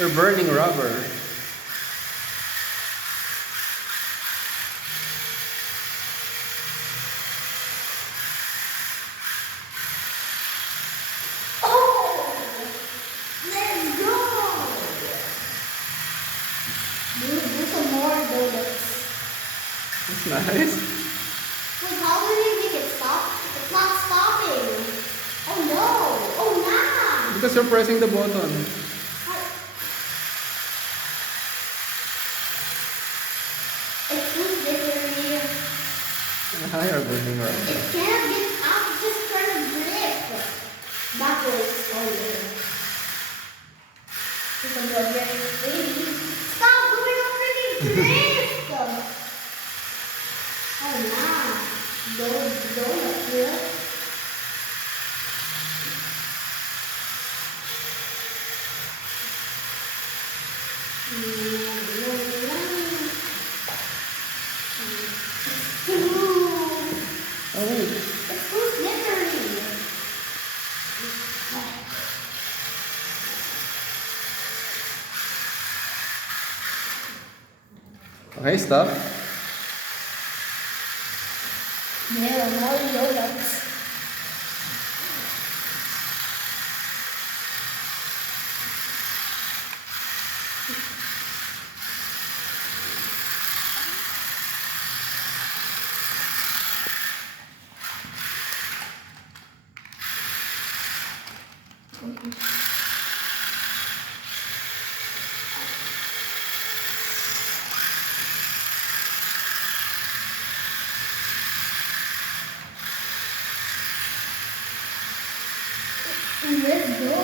You're burning rubber. Oh, let's go. Do some more donuts. That's nice. Wait, how do we make it stop? It's not stopping. Oh no. Oh nah. Because you're pressing the button. It's too slippery. You're burning rubber. It can't get out. It's just trying to grip. Backwards. Oh yeah. You can go baby. Stop moving already. Drift. Oh nah. Donut here. Oh wait. It's too slippery. Okay, stop. There are more donuts. Let's go.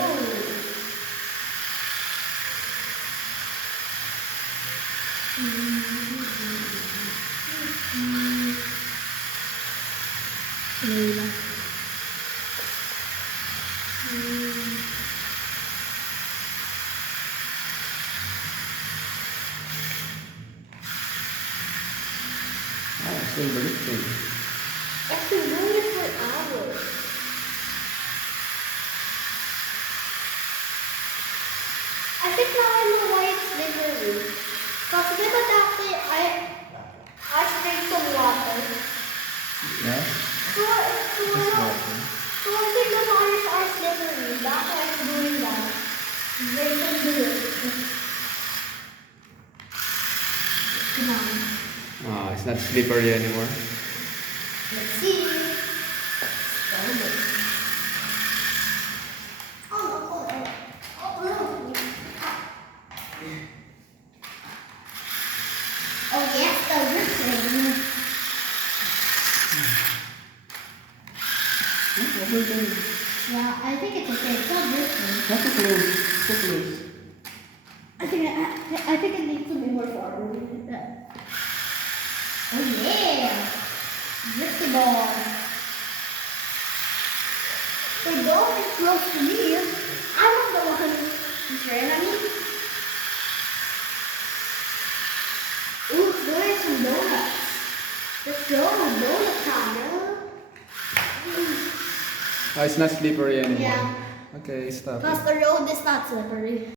Oh, still drifting. I've been doing it for hours. I think now I know why it's slippery. Because diba dati I sprayed some water. Yeah? So I think the waters are slippery. That's why I'm doing that. They can do it. Come on. Oh, it's not slippery anymore. Let's see. Oh, no. Oh, yes, the rippling. What are you doing? Yeah, I think it's okay. It's not rippling. Not too close. Too close. I think it needs to be more forward. Oh, yeah. Lift the ball. Wait, don't get close to me. I'm not the one who's trying at me. Ooh, there's some donuts. Let's go. Donut time, bro. Oh, it's not slippery anymore. Yeah. Okay, stop. Because the road is not slippery.